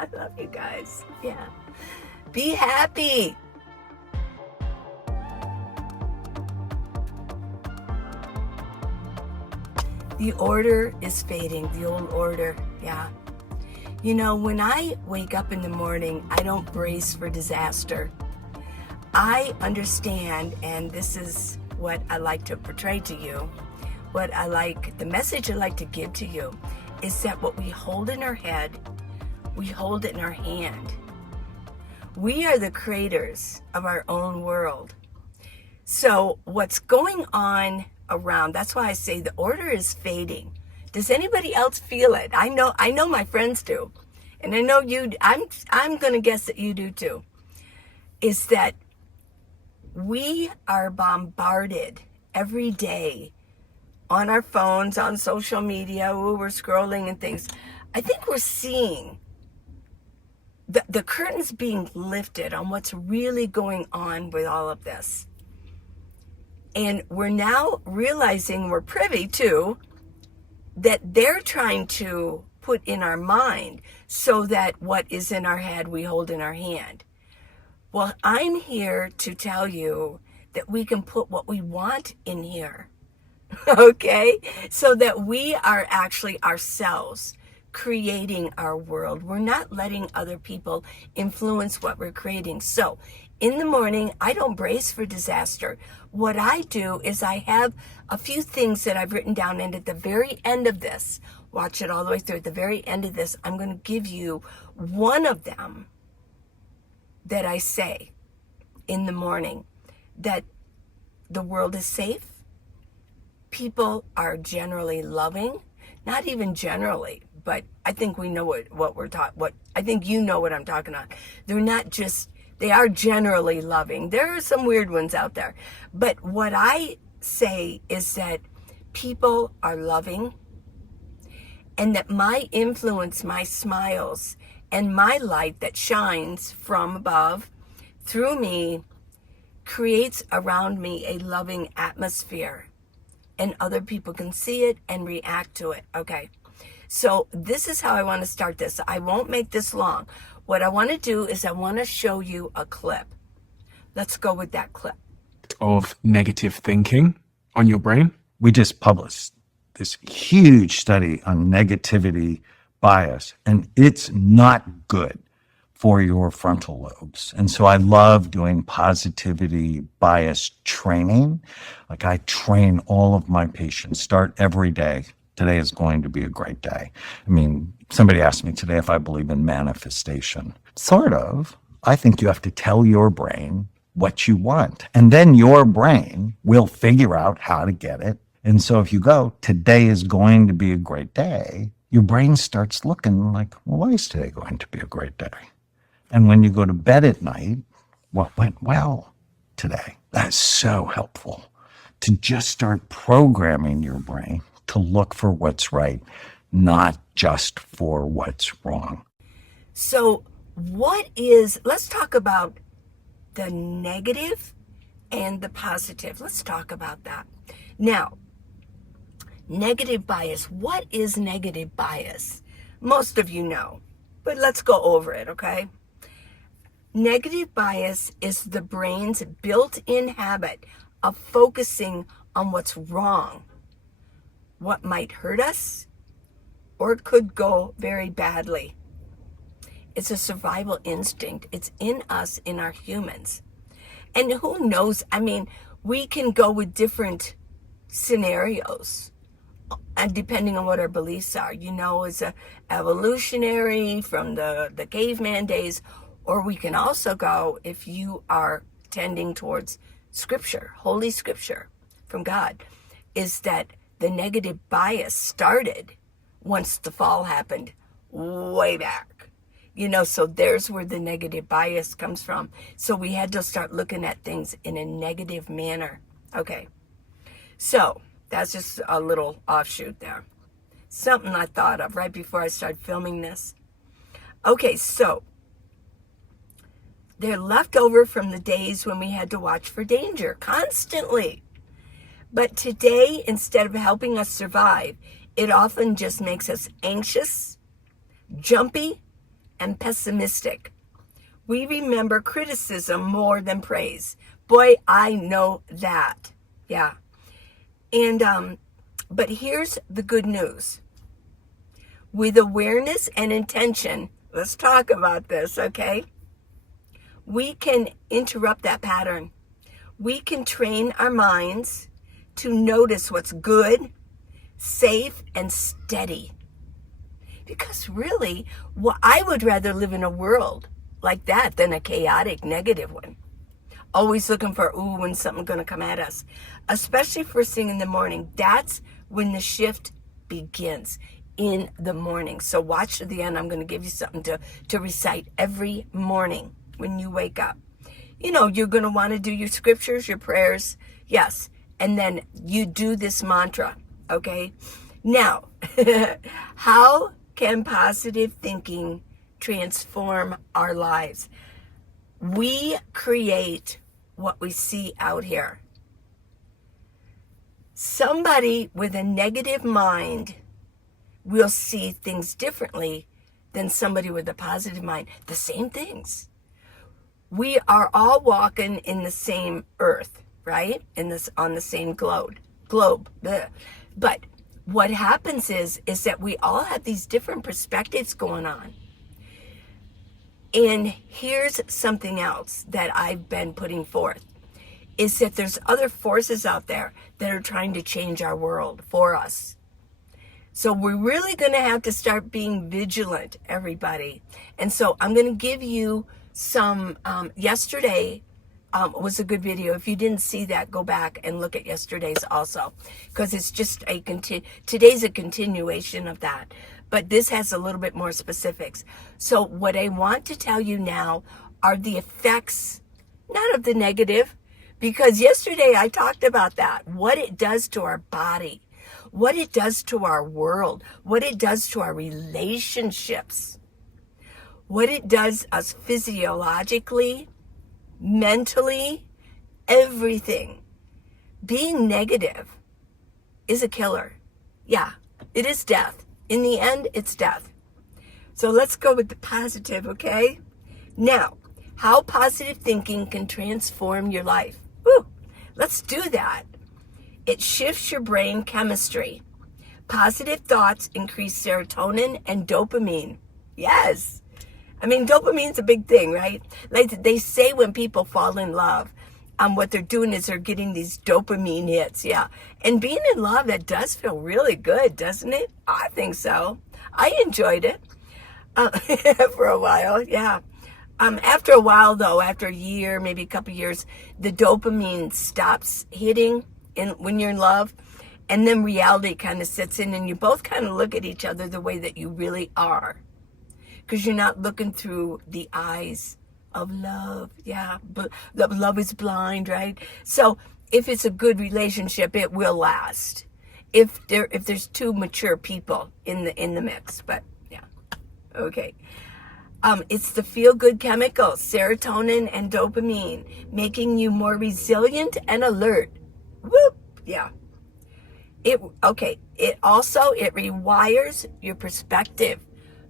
I love you guys. Yeah. Be happy. The order is fading, the old order. Yeah. You know, when I wake up in the morning, I don't brace for disaster. I understand, and this is what I like to portray to you, the message I like to give to you is that what we hold in our head, we hold it in our hand. We are the creators of our own world. So what's going on around, that's why I say the order is fading. Does anybody else feel it? I know my friends do. And I know you, I'm going to guess that you do too. Is that we are bombarded every day on our phones, on social media, we're scrolling and things. I think we're seeing the curtains being lifted on what's really going on with all of this. And we're now realizing, we're privy to, that they're trying to put in our mind so that what is in our head we hold in our hand. Well, I'm here to tell you that we can put what we want in here, okay? So that we are actually ourselves creating our world. We're not letting other people influence what we're creating. So in the morning, I don't brace for disaster. What I do is I have a few things that I've written down, and at the very end of this, watch it all the way through, at the very end of this, I'm going to give you one of them that I say in the morning, that the world is safe, people are generally loving, not even generally, but I think we know what we're talking, I think you know what I'm talking about. They're not just, they are generally loving. There are some weird ones out there. But what I say is that people are loving, and that my influence, my smiles, and my light that shines from above through me creates around me a loving atmosphere, and other people can see it and react to it. Okay. So this is how I want to start this. I won't make this long. What I want to do is I want to show you a clip. Let's go with that clip. Of negative thinking on your brain. We just published this huge study on negativity bias, and it's not good for your frontal lobes. And so I love doing positivity bias training. Like, I train all of my patients, start every day. Today is going to be a great day. I mean, somebody asked me today if I believe in manifestation. Sort of. I think you have to tell your brain what you want, and then your brain will figure out how to get it. And so if you go, today is going to be a great day, your brain starts looking like, well, why is today going to be a great day? And when you go to bed at night, what went well today? That's so helpful to just start programming your brain to look for what's right, not just for what's wrong. So let's talk about the negative and the positive. Let's talk about that. Now, negative bias. What is negative bias? Most of you know, but let's go over it, okay? Negative bias is the brain's built-in habit of focusing on what's wrong, what might hurt us, or could go very badly. It's a survival instinct. It's in us, in our humans. And who knows? I mean, we can go with different scenarios, and depending on what our beliefs are, as a evolutionary from the caveman days, or we can also go, if you are tending towards scripture, holy scripture from God, is that the negative bias started once the fall happened way back. So there's where the negative bias comes from. So we had to start looking at things in a negative manner. Okay. So that's just a little offshoot there. Something I thought of right before I started filming this. Okay, so they're left over from the days when we had to watch for danger constantly. But today, instead of helping us survive, it often just makes us anxious, jumpy, and pessimistic. We remember criticism more than praise. Boy, I know that. Yeah. And, but here's the good news. With awareness and intention, let's talk about this, okay? We can interrupt that pattern. We can train our minds to notice what's good, safe, and steady. Because really, I would rather live in a world like that than a chaotic, negative one. Always looking for, when something's going to come at us. Especially first thing in the morning. That's when the shift begins, in the morning. So watch to the end. I'm going to give you something to recite every morning when you wake up. You're going to want to do your scriptures, your prayers. Yes. And then you do this mantra. Okay. Now, how can positive thinking transform our lives? We create what we see out here. Somebody with a negative mind will see things differently than somebody with a positive mind. The same things. We are all walking in the same earth, right? On the same globe. Blech. But what happens is that we all have these different perspectives going on. And here's something else that I've been putting forth, is that there's other forces out there that are trying to change our world for us. So we're really going to have to start being vigilant, everybody. And so I'm going to give you some, yesterday was a good video. If you didn't see that, go back and look at yesterday's also, because it's just today's a continuation of that. But this has a little bit more specifics. So what I want to tell you now are the effects, not of the negative, because yesterday I talked about that, what it does to our body, what it does to our world, what it does to our relationships, what it does us physiologically, mentally, everything. Being negative is a killer. Yeah, it is death. In the end, it's death. So let's go with the positive, okay? Now, how positive thinking can transform your life. Woo, let's do that. It shifts your brain chemistry. Positive thoughts increase serotonin and dopamine. Yes. I mean, dopamine's a big thing, right? Like they say when people fall in love, what they're doing is they're getting these dopamine hits, yeah. And being in love, that does feel really good, doesn't it? I think so. I enjoyed it for a while, yeah. After a while, though, after a year, maybe a couple years, the dopamine stops hitting when you're in love, and then reality kind of sits in, and you both kind of look at each other the way that you really are, because you're not looking through the eyes of love, yeah, but love is blind, right? So if it's a good relationship, it will last. If there's two mature people in the mix, but yeah, okay. It's the feel-good chemicals, serotonin and dopamine, making you more resilient and alert. Whoop, yeah. It rewires your perspective,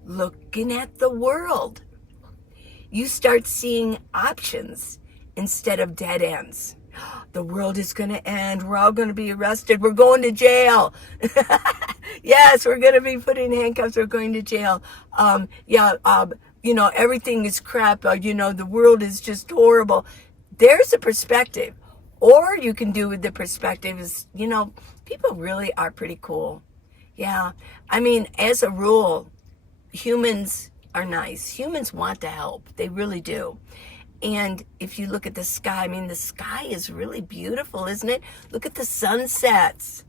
looking at the world. You start seeing options instead of dead ends. The world is going to end. We're all going to be arrested. We're going to jail. Yes, we're going to be put in handcuffs. We're going to jail. Everything is crap. The world is just horrible. There's a perspective. Or you can do with the perspective is, people really are pretty cool. Yeah. I mean, as a rule, humans are nice. Humans want to help. They really do. And if you look at the sky, I mean, the sky is really beautiful, isn't it? Look at the sunsets.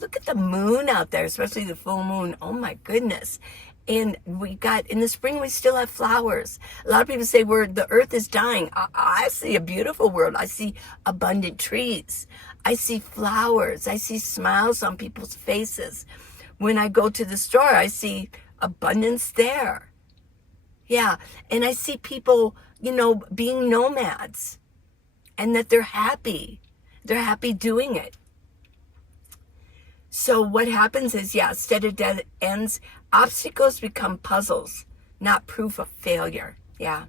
Look at the moon out there, especially the full moon. Oh my goodness. And in the spring, we still have flowers. A lot of people say the earth is dying. I see a beautiful world. I see abundant trees. I see flowers. I see smiles on people's faces. When I go to the store, I see abundance there. Yeah. And I see people, being nomads, and that they're happy. They're happy doing it. So what happens is, instead of dead ends, obstacles become puzzles. not proof of failure. Yeah.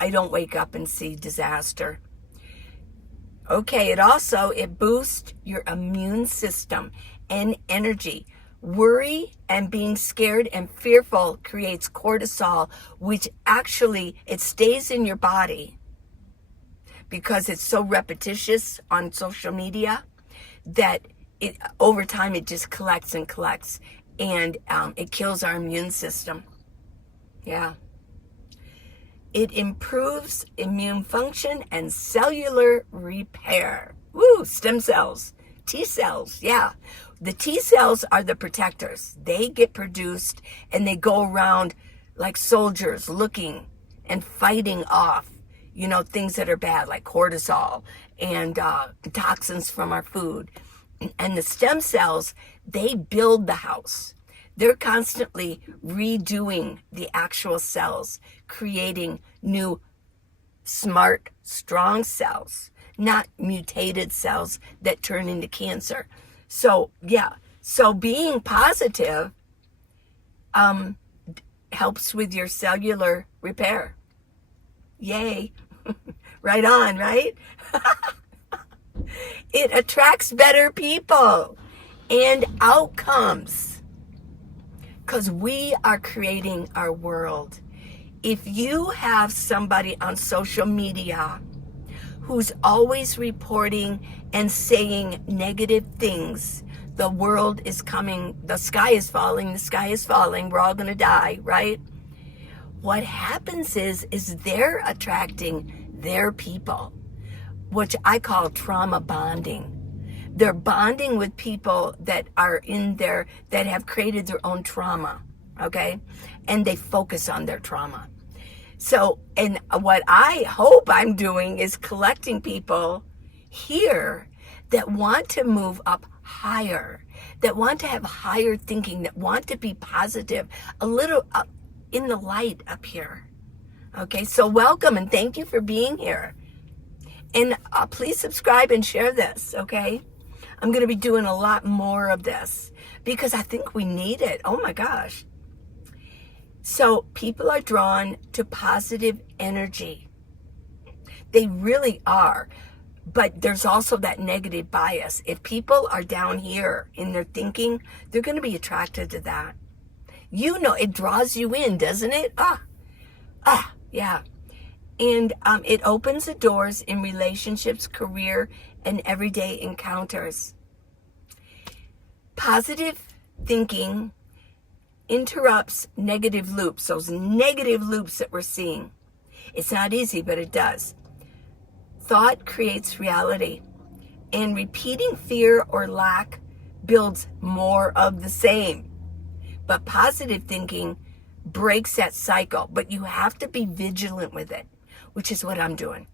I don't wake up and see disaster. Okay, it boosts your immune system and energy. Worry and being scared and fearful creates cortisol, which actually it stays in your body because it's so repetitious on social media that it over time it just collects and collects, and it kills our immune system. Yeah. It improves immune function and cellular repair. Woo, stem cells, T cells, yeah. The T cells are the protectors. They get produced and they go around like soldiers looking and fighting off, things that are bad like cortisol and toxins from our food. And the stem cells, they build the house. They're constantly redoing the actual cells, creating new, smart, strong cells, not mutated cells that turn into cancer. So, yeah. So being positive helps with your cellular repair. Yay. Right on, right? It attracts better people and outcomes because we are creating our world. If you have somebody on social media who's always reporting and saying negative things, the world is coming, the sky is falling, we're all going to die, right? What happens is they're attracting their people, which I call trauma bonding. They're bonding with people that are that have created their own trauma, okay? And they focus on their trauma. So, and what I hope I'm doing is collecting people here that want to move up higher, that want to have higher thinking, that want to be positive, a little in the light up here. Okay, so welcome and thank you for being here. And please subscribe and share this, okay? I'm going to be doing a lot more of this because I think we need it. Oh my gosh. So people are drawn to positive energy. They really are. But there's also that negative bias. If people are down here in their thinking, they're going to be attracted to that. It draws you in, doesn't it? Yeah. And it opens the doors in relationships, career, and everyday encounters. Positive thinking interrupts negative loops, those negative loops that we're seeing. It's not easy, but it does. Thought creates reality, and repeating fear or lack builds more of the same. But positive thinking breaks that cycle, but you have to be vigilant with it, which is what I'm doing.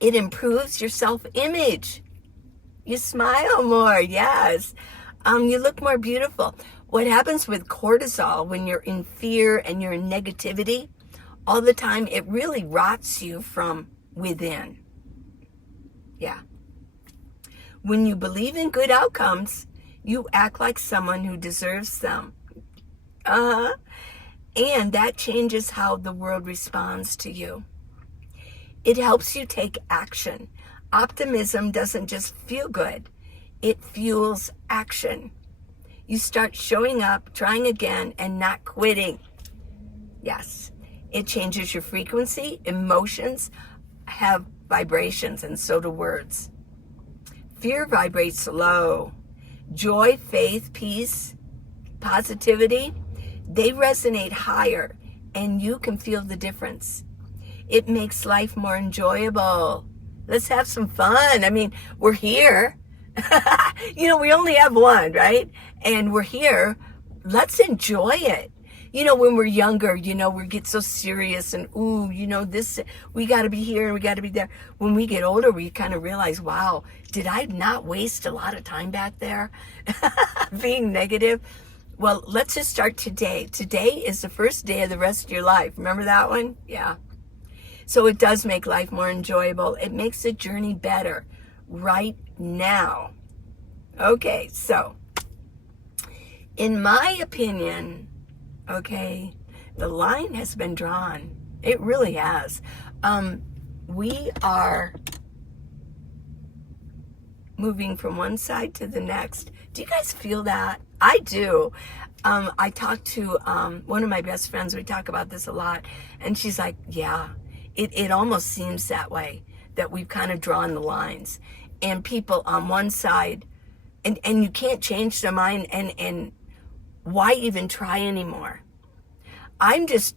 It improves your self-image. You smile more, yes. You look more beautiful. What happens with cortisol when you're in fear and you're in negativity, all the time, it really rots you from within. Yeah. When you believe in good outcomes, you act like someone who deserves them. And that changes how the world responds to you. It helps you take action. Optimism doesn't just feel good. It fuels action. You start showing up, trying again, and not quitting. Yes. It changes your frequency. Emotions have vibrations, and so do words. Fear vibrates low. Joy, faith, peace, positivity, they resonate higher, and you can feel the difference. It makes life more enjoyable. Let's have some fun. I mean, we're here. We only have one, right? And we're here. Let's enjoy it. When we're younger, we get so serious and, this, we got to be here and we got to be there. When we get older, we kind of realize, wow, did I not waste a lot of time back there being negative? Well, let's just start today. Today is the first day of the rest of your life. Remember that one? Yeah. So it does make life more enjoyable. It makes the journey better right now. Okay, so in my opinion, Okay? The line has been drawn. It really has. We are moving from one side to the next. Do you guys feel that? I do. I talked to one of my best friends. We talk about this a lot. And she's like, yeah, it almost seems that way, that we've kind of drawn the lines. And people on one side, and you can't change their mind, and why even try anymore?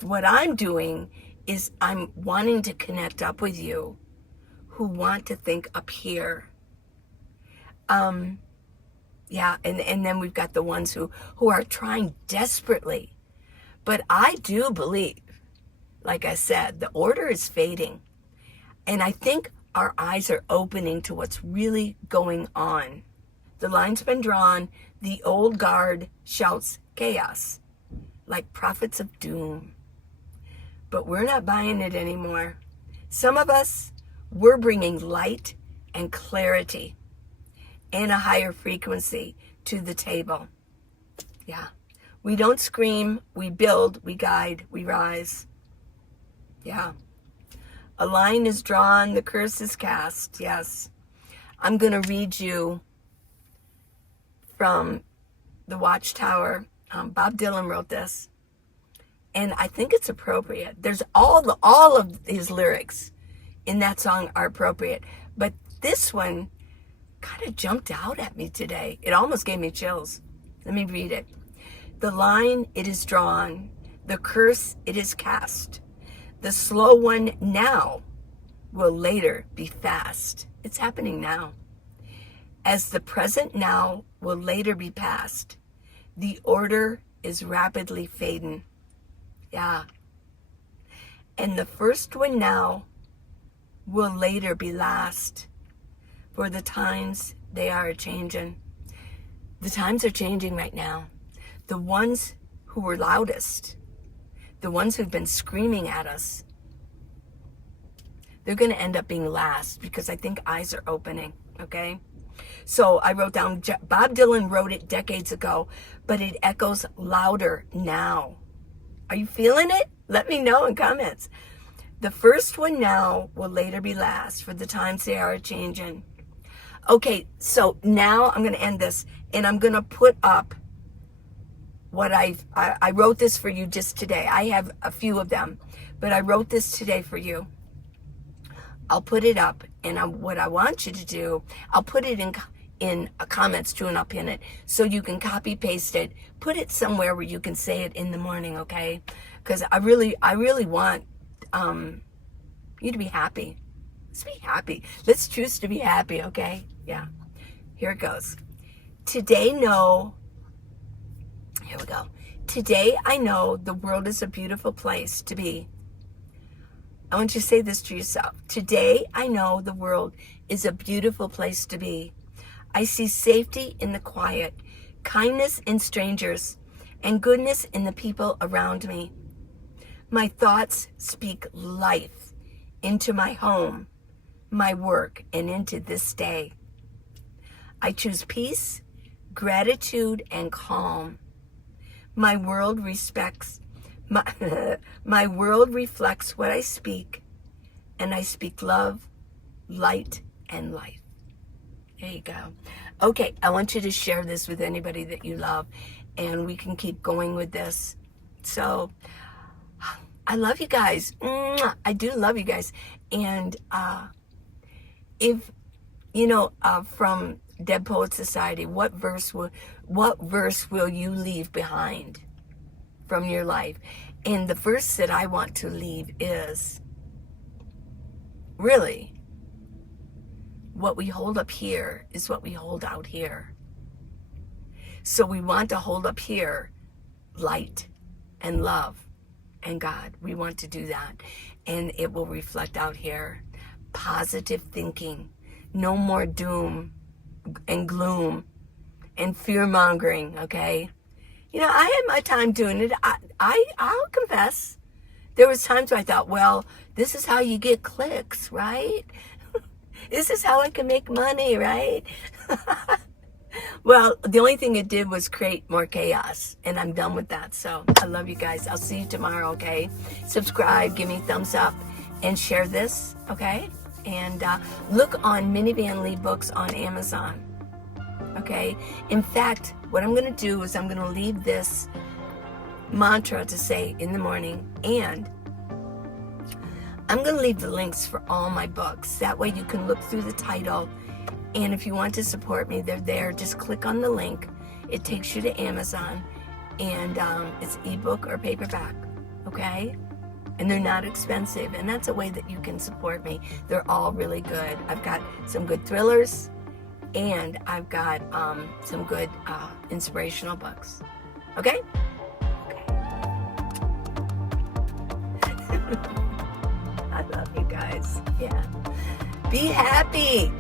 What I'm doing is I'm wanting to connect up with you who want to think up here. Yeah, and then we've got the ones who are trying desperately. But I do believe, like I said, the order is fading. And I think our eyes are opening to what's really going on. The line's been drawn. The old guard shouts chaos, like prophets of doom. But we're not buying it anymore. Some of us, we're bringing light and clarity and a higher frequency to the table. Yeah. We don't scream, we build, we guide, we rise. Yeah. A line is drawn, the curse is cast. Yes. I'm going to read you from the Watchtower. Bob Dylan wrote this. And I think it's appropriate. There's all of his lyrics in that song are appropriate. But this one kind of jumped out at me today. It almost gave me chills. Let me read it. The line, it is drawn. The curse, it is cast. The slow one now will later be fast. It's happening now. As the present now will later be past. The order is rapidly fading. Yeah. And the first one now will later be last. For the times, they are a-changin. The times are changing right now. The ones who were loudest, the ones who've been screaming at us, they're going to end up being last because I think eyes are opening, okay? So I wrote down, Bob Dylan wrote it decades ago, but it echoes louder now. Are you feeling it? Let me know in comments. The first one now will later be last, for the times they are a-changin. Okay, so now I'm going to end this, and I'm going to put up what I wrote this for you just today. I have a few of them, but I wrote this today for you. I'll put it up, and what I want you to do, I'll put it in comments too, and I'll pin it so you can copy paste it, put it somewhere where you can say it in the morning, okay? Because I really want you to be happy. Let's be happy. Let's choose to be happy, okay? Yeah. Here it goes. Here we go. Today I know the world is a beautiful place to be. I want you to say this to yourself. Today I know the world is a beautiful place to be. I see safety in the quiet, kindness in strangers, and goodness in the people around me. My thoughts speak life into my home, my work, and into this day. I choose peace, gratitude, and calm. My world my world reflects what I speak, and I speak love, light, and life. There you go. Okay, I want you to share this with anybody that you love, and we can keep going with this. So, I love you guys. I do love you guys. And if from Dead Poet Society, what verse will you leave behind from your life? And the verse that I want to leave is really, what we hold up here is what we hold out here. So we want to hold up here light and love and God. We want to do that. And it will reflect out here. Positive thinking. No more doom and gloom and fear-mongering, okay? I had my time doing it. I'll confess. There was times where I thought, well, this is how you get clicks, right? This is how I can make money, right? Well, the only thing it did was create more chaos, and I'm done with that. So I love you guys. I'll see you tomorrow, okay? Subscribe, give me a thumbs up, and share this, okay? And look on Minivan Lead Books on Amazon, okay? In fact, what I'm going to do is I'm going to leave this mantra to say in the morning, and I'm going to leave the links for all my books. That way you can look through the title, and if you want to support me, they're there. Just click on the link. It takes you to Amazon, and it's ebook or paperback, okay? And they're not expensive, and that's a way that you can support me. They're all really good. I've got some good thrillers, and I've got some good inspirational books, okay? I love you guys. Yeah. Be happy.